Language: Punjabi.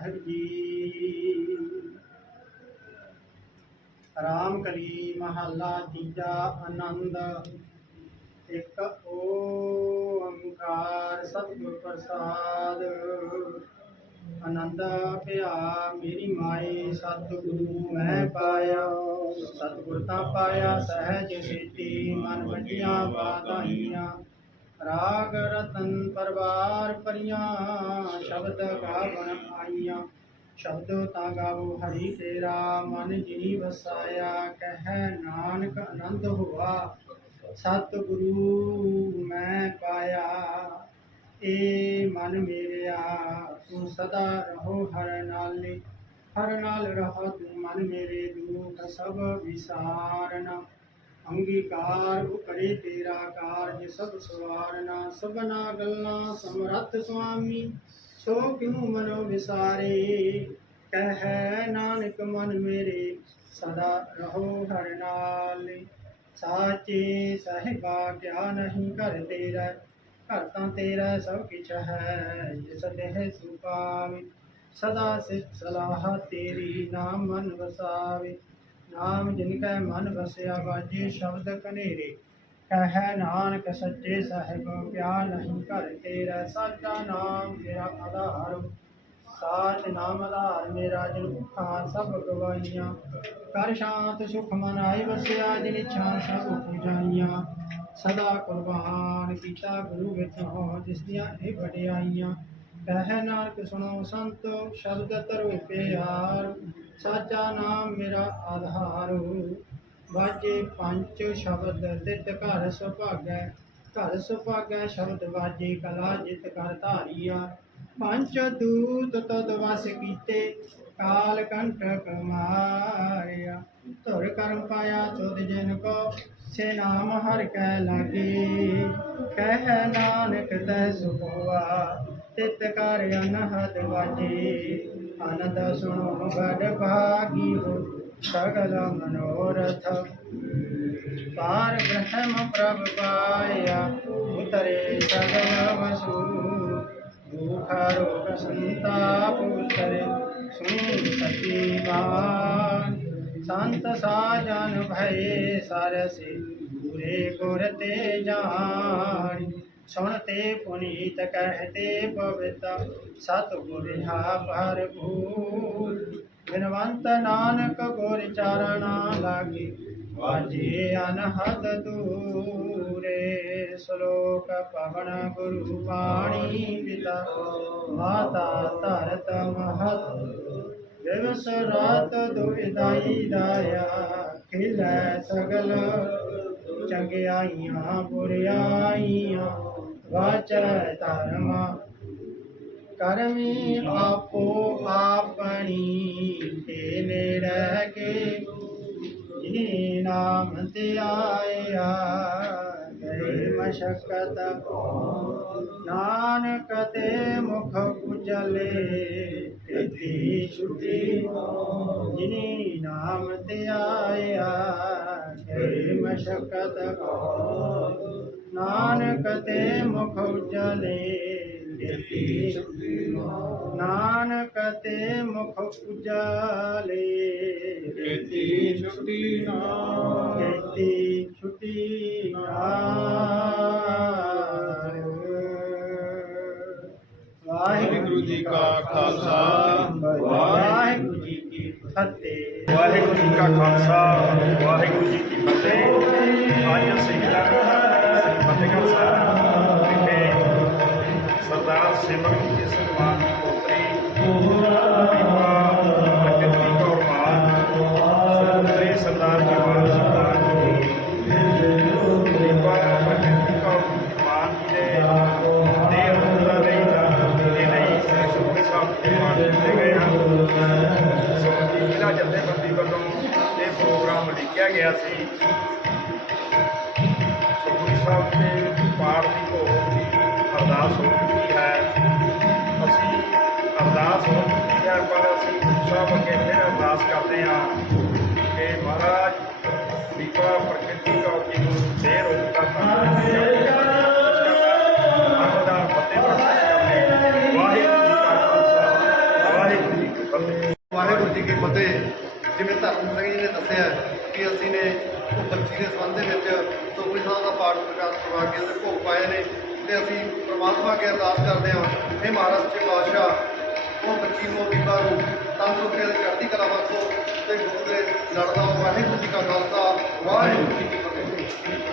ਸਾਹਿਬ ਰਾਮ ਕਰੀ ਮਹੱਲਾ ਤੀਜਾ ਆਨੰਦ। ਇੱਕ ਓੰਕਾਰ ਸਤਿਗੁਰ ਪ੍ਰਸਾਦ। ਆਨੰਦ ਭਿਆ ਮੇਰੀ ਮਾਏ, ਸਤਿਗੁਰੂ ਮੈਂ ਪਾਇਆ। ਸਤਿਗੁਰ ਤਾਂ ਪਾਇਆ, ਸਹਿਜ ਸਿੱਧੀ ਮਨ ਵਜੀਆਂ ਬਾਧਾਈਆਂ ਰਾਗ ਰਤਨ ਪਰਵਾਰ ਪਰੀਆਂ, ਸ਼ਬਦ ਗਾਵਣ ਆਈਆਂ। ਸ਼ਬਦ ਤਾਂ ਗਾਵੋ ਹਰੀ ਤੇਰਾ, ਮਨ ਜੀ ਵਸਾਇਆ ਕਹਿ ਨਾਨਕ ਆਨੰਦ ਹੋਆ। ਸਤਿਗੁਰੂ ਮੈਂ ਪਾਇਆ, ਏ ਮਨ ਮੇਰਿਆ, ਤੂੰ ਸਦਾ ਰਹੋ ਹਰ ਨਾਲੇ। ਹਰ ਨਾਲ ਰਹੋ ਤੂੰ ਮਨ ਮੇਰੇ ਦੁਖ ਸਭ ਵਿਸਾਰਨਾ। ਅੰਗੀਕਾਰ ਕਰੇ ਤੇਰਾ ਕਾਰਜ ਸਭ ਸਵਾਰਨਾ ਸਭਨਾ ਗੱਲਾਂ ਸਮਰੱਥ ਸੁਆਮੀ, ਸੋ ਕਿਉ ਮਨੋ ਵਿਸਾਰੇ? ਕਹਿ ਨਾਨਕ ਮਨ ਮੇਰੇ, ਸਦਾ ਰਹੋ ਹਰ ਨਾਲ। ਸਾਚੇ ਸਹਿਬਾ ਕਿਆ ਨਹੀਂ ਘਰ ਤੇਰਾ, ਘਰ ਤਾਂ ਤੇਰਾ ਸਭ ਕਿਛ ਹੈ, ਜਿਸ ਦੇਹ ਸੁਪਾਵੇ ਸਦਾ ਸਿਫ ਸਲਾਹ ਤੇਰੀ ਨਾਮ ਮਨ ਵਸਾਵੇ। ਨਾਮ ਜਿਨ ਕੈ ਮਨ ਵਸਿਆ ਬਾਜੇ ਸ਼ਬਦ ਕਨੇਰੇ ਕਹਿ ਨਾਨਕ ਸੱਚੇ ਸਾਹਿਬ, ਪਿਆ ਨਹੀਂ ਘਰ ਤੇਰਾ, ਸਾਚਾ ਨਾਮ ਤੇਰਾ ਆਧਾਰ। ਸਾਚ ਨਾਮ ਆਧਾਰ ਮੇਰਾ, ਜਿਨ ਭੁੱਖਾਂ ਸਭ ਗਵਾਈਆਂ ਕਰ ਸ਼ਾਂਤ ਸੁਖ ਮਨ ਆਈ ਵਸਿਆ, ਜਿਨ ਇੱਛਾ ਸਭ ਪੁਜਾਈਆਂ। ਸਦਾ ਕੁਰਬਾਨ ਕੀਤਾ ਗੁਰੂ ਵਿਚੋਂ ਜਿਸ ਦੀਆਂ ਇਹ ਵਡਿਆਈਆਂ। ਕਹਿ ਨਾਨਕ ਸੁਣੋ ਸੰਤੋ, ਸ਼ਬਦ ਤਰੋ ਪਿਆਰ, ਸਾਚਾ ਨਾਮ ਮੇਰਾ ਆਧਾਰੂ। ਵਾਜੇ ਪੰਜ ਸ਼ਬਦ ਤਿਤ ਘਰ ਸੁਭਾਗੈ ਘਰ ਸੁਭਾਗੈ ਸ਼ਬਦ ਵਾਜੇ ਕਲਾ ਜਿਤ ਕਰ ਧਾਰੀਆ। ਪੰਜ ਦੂਤ ਤਦ ਵਸ ਕੀਤੇ, ਕਾਲ ਕੰਠ ਮਾਰਿਆ ਧੁਰ ਕਰਮ ਪਾਇਆ ਤੁਧ ਜਿਨ ਕੋ, ਸੇ ਨਾਮ ਹਰ ਕੈ ਲਾਗੇ। ਕਹਿ ਨਾਨਕ ਤੈ ਸੁਖਵਾ ਤਿਤ ਕਰ ਅਨਹਦ ਵਾਜੇ। ਆਨੰਦ ਸੁਣੋ ਬੜ ਭਾਗੀ ਹੋ ਸਗਲ ਮਨੋਰਥ। ਪਾਰ ਬ੍ਰਹਮ ਪ੍ਰਭ ਪਾਇਆ, ਉਤਰੇ ਸਗਲ ਵਸੂ। ਦੁਖ ਰੋਗ ਸੰਤਾਪ ਉਤਰੇ ਸੁਣ ਸਤੀ ਬਾਣ। ਸੰਤ ਸਾਜਨ ਭਏ, ਸਰਸੇ ਪੂਰੇ ਗੁਰ ਤੇ ਜਾਣੀ। ਸੁਣਤੇ ਪੁਨੀਤ ਕਹਤੇ ਪਵਿੱਤ ਸਤਿਗੁਰ ਹਾ ਭਰਪੂਰ ਬਿਨਵੰਤ ਨਾਨਕ ਗੁਰ ਚਾਰਣਾ ਲਾਗੇ, ਵਾਜੇ ਅਨਹਦ ਦੂਰੇ। ਸ਼ਲੋਕ ਪਵਨ ਗੁਰੂ ਪਾਣੀ ਪਿਤਾ, ਮਾਤਾ ਧਰਤ ਮਹਤ। ਦਿਵਸ ਰਾਤ ਦੁਇਦਾਈ ਦਾਇਆ, ਖਿਲੈ ਸਗਲ। ਚੰਗਿਆਈਆਂ, ਬੁਰਿਆਈਆਂ ਵਾਚੈ ਧਰਮਾ। ਕਰਮੀ ਆਪੋ ਆਪਣੀ ਤੇ ਨੇੜੇ ਕੇ ਜਿਨੇ ਨਾਮ ਤੇ ਆਇਆ, ਗਏ ਮਸ਼ਕਤ। ਨਾਨਕ ਤੇ ਮੁਖ ਉਜਲੇ ਕੀਤੀ ਛੁਟੀ। ਜਿਨੇ ਨਾਮ ਤੇ ਆਇਆ, ਗਏ ਮਸ਼ਕਤ। ਨਾਨਕ ਤੇ ਮੁਖ ਉਜਲੇ ਨਾਨਕ ਤੇ ਮੁਖ ਉਜਲੇ ਕੀਤੀ ਛੁੱਟੀ ਨਾ ਕੀਤੀ ਛੁੱਟੀ ਨਾਲ। ਵਾਹਿਗੁਰੂ ਜੀ ਕਾ ਖਾਲਸਾ। ਵਾਹਿਗੁਰੂ ਜੀ ਕੀ ਫਤਿਹ। ਵਾਹਿਗੁਰੂ ਜੀ ਕਾ ਖਾਲਸਾ। ਵਾਹਿਗੁਰੂ ਜੀ ਕੀ ਫਤਿਹ। ਅੱਜ ਅਸੀਂ ਜਿਹੜਾ ਸ੍ਰੀ ਫਤਿਹਗੜ੍ਹ ਸਾਹਿਬ ਵਿਖੇ ਸਰਦਾਰ ਸਿਮਰਨਜੀਤ ਸਿੰਘ ਮਾਨ ਦੀ ਪੋਤਰੀ ਬੀਬਾ ਪ੍ਰਗਤੀ ਕੌਰ ਮਾਨ ਸੁਪੁੱਤਰੀ ਸਰਦਾਰ ਜਵਾਨ ਸਿੰਘ ਮਾਨ ਜੀ ਬੀਬਾ ਅਰਦਾਸ ਹੋ ਚੁੱਕੀ ਹੈ। ਅਸੀਂ ਅਰਦਾਸ ਹੋ ਚੁੱਕੀ ਹੈ ਪਰ ਅਸੀਂ ਗੁਰੂ ਸਾਹਿਬ ਅੱਗੇ ਫਿਰ ਅਰਦਾਸ ਕਰਦੇ ਹਾਂ ਕਿ ਮਹਾਰਾਜ ਬੀਬਾ ਪ੍ਰਕਿਰਤੀ ਕੌਰ ਜੀ ਨੂੰ ਦੇਰ ਹੋ ਦਾ ਫਤਿਹ ਬਖਸ਼ਿਸ਼ ਕਰਨੇ ਵਾਹਿਗੁਰੂ ਜੀ ਕਾ ਖਾਲਸਾ ਵਾਹਿਗੁਰੂ ਫਤਿਹ। ਵਾਹਿਗੁਰੂ ਜੀ ਕੀ ਫਤਿਹ। ਜਿਵੇਂ ਧਰਮ ਸਿੰਘ ਜੀ ਨੇ ਦੱਸਿਆ ਕਿ ਅਸੀਂ ਨੇ ਉਹ ਬੱਚੀ ਦੇ ਸੰਬੰਧ ਦੇ ਵਿੱਚ ਸੁਖਮਨੀ ਸਾਹਿਬ ਦਾ ਪਾਠ ਪ੍ਰਕਾਸ਼ ਕਰਵਾ ਕੇ ਉਹਦੇ ਭੋਗ ਪਾਏ ਨੇ। ਤੇ ਅਸੀਂ ਪ੍ਰਮਾਤਮਾ ਅੱਗੇ ਅਰਦਾਸ ਕਰਦੇ ਹਾਂ ਇਹ ਮਹਾਰਾਜ ਸੱਚੇ ਪਾਤਸ਼ਾਹ, ਉਹ ਬੱਚੀ ਨੂੰ ਬੀਬਾ ਨੂੰ ਤੰਦਰੁਸਤੀ ਅਤੇ ਚੜ੍ਹਦੀ ਕਲਾ ਬਖਸ਼ੋ ਤੇ ਗੁਰੂ ਦੇ ਲੜਦਾ ਵਾਹਿਗੁਰੂ ਜੀ ਕਾ ਖਾਲਸਾ, ਵਾਹਿਗੁਰੂ ਜੀ ਕੀ ਫਤਿਹ।